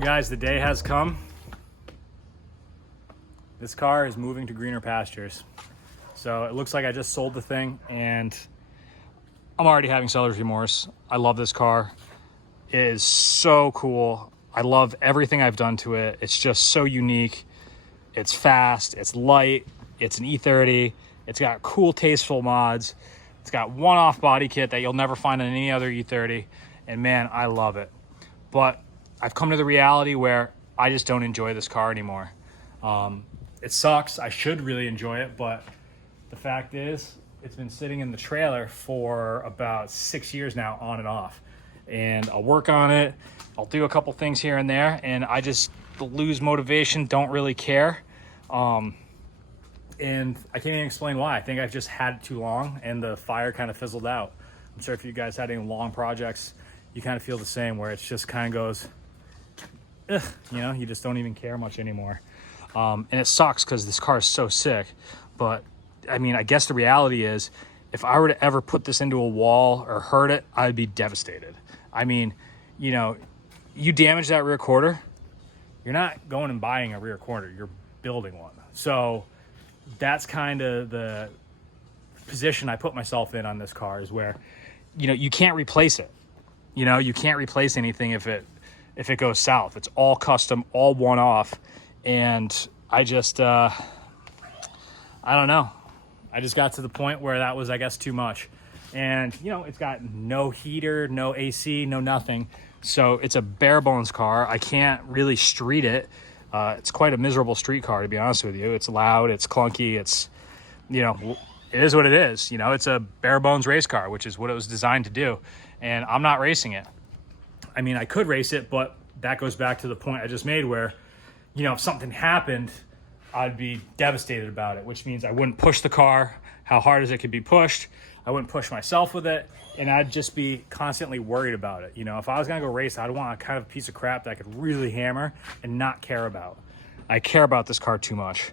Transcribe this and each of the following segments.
Well, guys, the day has come. This car is moving to greener pastures. So it looks like I just sold the thing and I'm already having seller's remorse. I love this car. It is so cool. I love everything I've done to it. It's just so unique. It's fast, it's light, it's an E30. It's got cool, tasteful mods. It's got one-off body kit that you'll never find on any other E30. And man, I love it. But I've come to the reality where I just don't enjoy this car anymore. It sucks. I should really enjoy it, but the fact is, it's been sitting in the trailer for about 6 years now, on and off. And I'll work on it. I'll do a couple things here and there, and I just lose motivation, don't really care. And I can't even explain why. I think I've just had it too long, and the fire kind of fizzled out. I'm sure if you guys had any long projects, you kind of feel the same, where it just kind of goes, ugh, you know, you just don't even care much anymore. And it sucks because this car is so sick. But I mean, I guess the reality is, if I were to ever put this into a wall or hurt it, I'd be devastated. I mean, you know, you damage that rear quarter, you're not going and buying a rear quarter, you're building one. So that's kind of the position I put myself in on this car, is where, you know, you can't replace it. You know, you can't replace anything if it goes south. It's all custom, all one-off. And I just, I don't know. I just got to the point where that was, I guess, too much. And, you know, it's got no heater, no AC, no nothing. So it's a bare bones car. I can't really street it. It's quite a miserable street car, to be honest with you. It's loud, it's clunky, it's, you know, it is what it is. You know, it's a bare bones race car, which is what it was designed to do. And I'm not racing it. I mean, I could race it, but that goes back to the point I just made where, you know, if something happened, I'd be devastated about it, which means I wouldn't push the car how hard as it could be pushed. I wouldn't push myself with it, and I'd just be constantly worried about it. You know, if I was gonna go race, I'd want a kind of piece of crap that I could really hammer and not care about. I care about this car too much.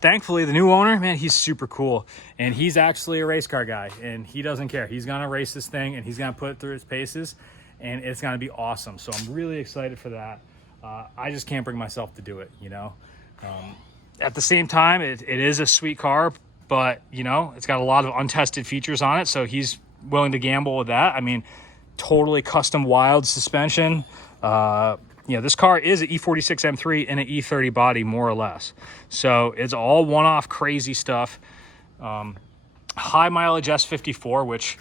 Thankfully, the new owner, man, he's super cool, and he's actually a race car guy, and he doesn't care. He's gonna race this thing, and he's gonna put it through its paces, and it's gonna be awesome. So I'm really excited for that. I just can't bring myself to do it, you know. At the same time, it is a sweet car, but, you know, it's got a lot of untested features on it, so he's willing to gamble with that. I mean, totally custom wild suspension. You know, this car is an E46 M3 and an E30 body, more or less. So it's all one-off crazy stuff. High mileage S54, which,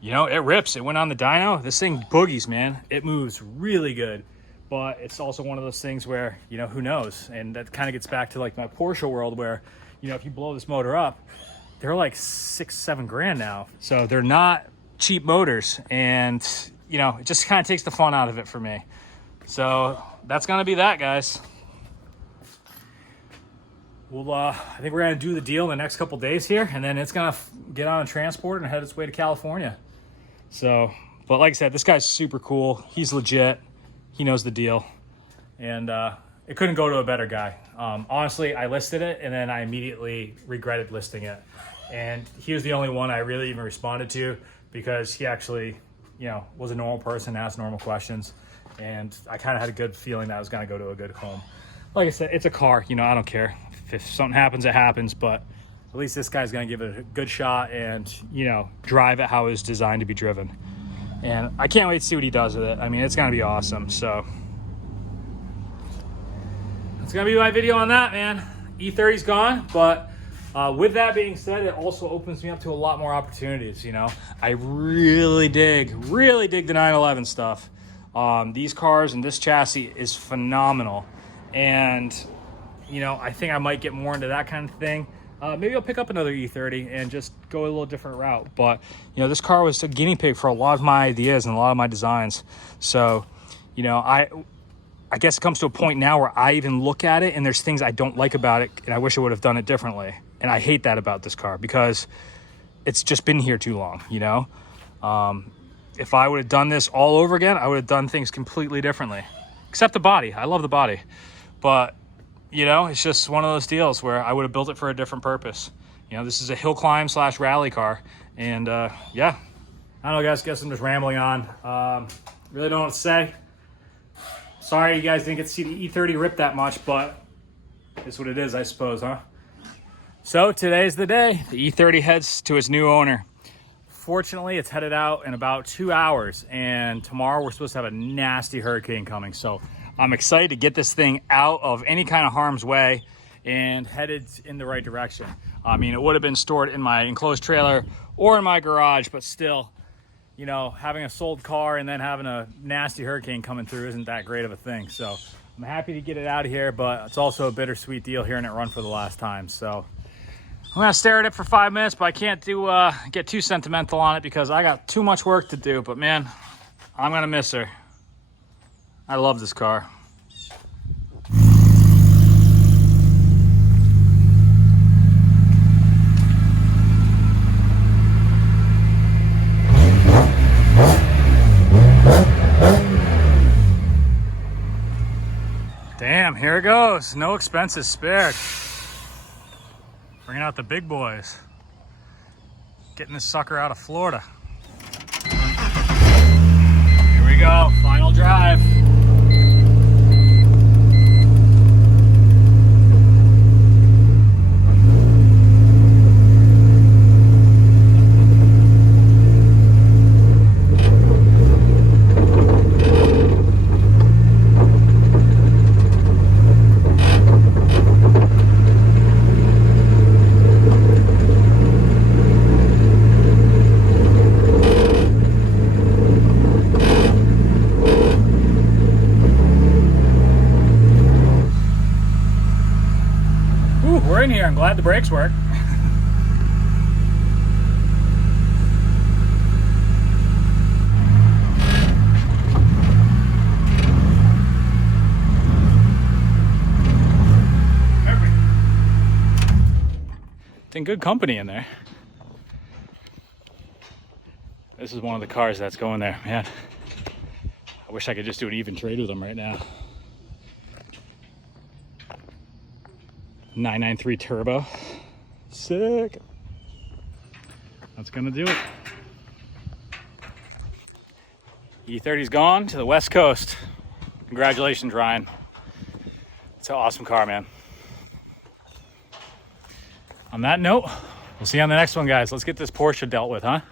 you know, it rips. It went on the dyno. This thing boogies, man. It moves really good. But it's also one of those things where, you know, who knows? And that kind of gets back to like my Porsche world where, you know, if you blow this motor up, they're like $6-7 grand now. So they're not cheap motors. And, you know, it just kind of takes the fun out of it for me. So that's going to be that, guys. Well, I think we're going to do the deal in the next couple days here. And then it's going to get on a transport and head its way to California. So, but like I said, this guy's super cool. He's legit. He knows the deal, and it couldn't go to a better guy. Honestly, I listed it, and then I immediately regretted listing it. And he was the only one I really even responded to, because he actually, you know, was a normal person, asked normal questions, and I kind of had a good feeling that I was going to go to a good home. Like I said, it's a car. You know, I don't care. If something happens, it happens, but at least this guy's going to give it a good shot and, you know, drive it how it was designed to be driven. And I can't wait to see what he does with it. I mean, it's going to be awesome. So that's going to be my video on that, man. E30's gone. But with that being said, it also opens me up to a lot more opportunities, you know. I really dig the 911 stuff. These cars and this chassis is phenomenal. And, you know, I think I might get more into that kind of thing. Maybe I'll pick up another E30 and just go a little different route. But, you know, this car was a guinea pig for a lot of my ideas and a lot of my designs. So, you know, I guess it comes to a point now where I even look at it and there's things I don't like about it and I wish I would have done it differently. And I hate that about this car because it's just been here too long, you know. If I would have done this all over again, I would have done things completely differently. Except the body. I love the body. But, you know, it's just one of those deals where I would have built it for a different purpose. You know, this is a hill climb / rally car. And, yeah. I don't know, guys. Guess I'm just rambling on. Really don't know what to say. Sorry you guys didn't get to see the E30 rip that much, but it's what it is, I suppose, huh? So today's the day. The E30 heads to its new owner. Fortunately, it's headed out in about 2 hours, and tomorrow we're supposed to have a nasty hurricane coming. So I'm excited to get this thing out of any kind of harm's way and headed in the right direction. I mean, it would have been stored in my enclosed trailer or in my garage, but still, you know, having a sold car and then having a nasty hurricane coming through isn't that great of a thing. So I'm happy to get it out of here, but it's also a bittersweet deal hearing it run for the last time. So I'm gonna stare at it for 5 minutes, but I can't get too sentimental on it because I got too much work to do. But man, I'm gonna miss her. I love this car. Damn, here it goes. No expenses spared. Bringing out the big boys. Getting this sucker out of Florida. Here we go, final drive. We're in here. I'm glad the brakes work. It's in good company in there. This is one of the cars that's going there, man. I wish I could just do an even trade with them right now. 993 turbo. Sick. That's gonna do it. E30's gone to the West Coast. Congratulations, Ryan. It's an awesome car, man. On that note, we'll see you on the next one, guys. Let's get this Porsche dealt with, huh?